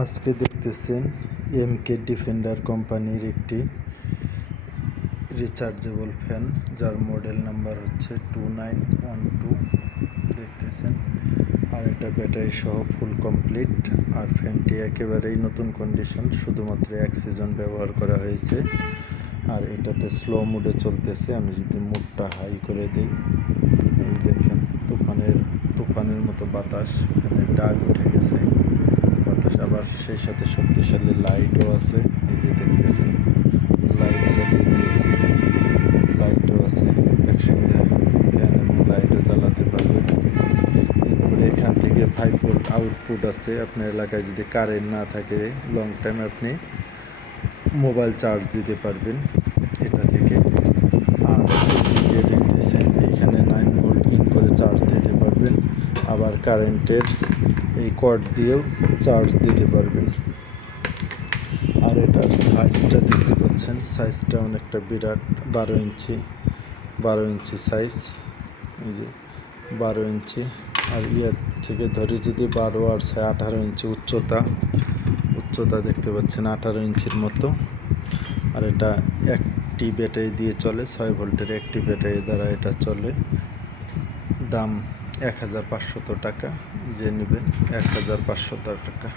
আজকে দেখতেছেন এমকে ডিফেন্ডার কোম্পানির একটি রিচার্জেবল ফ্যান, যার মডেল নাম্বার হচ্ছে 2912 দেখতেছেন। আর এটা ব্যাটারি সহ ফুল কমপ্লিট। আর ফ্যানটি একেবারেই নতুন কন্ডিশন, শুধুমাত্র এক সিজন ব্যবহার করা হয়েছে। আর এটাতে স্লো মোডে চলতেছে। আমি যদি মোডটা হাই করে দিই, এই দেখেন তুফানের মতো বাতাস, এখানে ডাক উঠে গেছে বাতাস। আবার সেই সাথে শক্তিশালী লাইটও আছে, এই যে দেখতেছেন লাইট জ্বালিয়ে দিয়েছি, লাইটও আছে একসঙ্গে, ফ্যান এবং লাইটও জ্বালাতে পারবেন। এরপরে এখান থেকে 5 ভোল্ট আউটপুট আছে। আপনার এলাকায় যদি কারেন্ট না থাকে, লং টাইম আপনি মোবাইল চার্জ দিতে পারবেন এটা থেকে। আর যে দেখতেছেন এইখানে 9 ভোল্ট ইন করে চার্জ দিতে পারবেন। আবার কারেন্টের এই কর্ড দিয়েও চার্জ দিতে পারবেন। আর এটার সাইজটা দেখতে পাচ্ছেন, সাইজটা অনেকটা বিরাট, 12 ইঞ্চি সাইজ, এই যে 12 ইঞ্চি। আর ইয়ার থেকে ধরে যদি 12 আর 18 ইঞ্চি উচ্চতা দেখতে পাচ্ছেন, 18 ইঞ্চির মতো। আর এটা একটি ব্যাটারি দিয়ে চলে, 6 ভোল্টের একটি ব্যাটারি দ্বারা এটা চলে। দাম 1500 টাকা, যে নেবেন 1500 টাকা।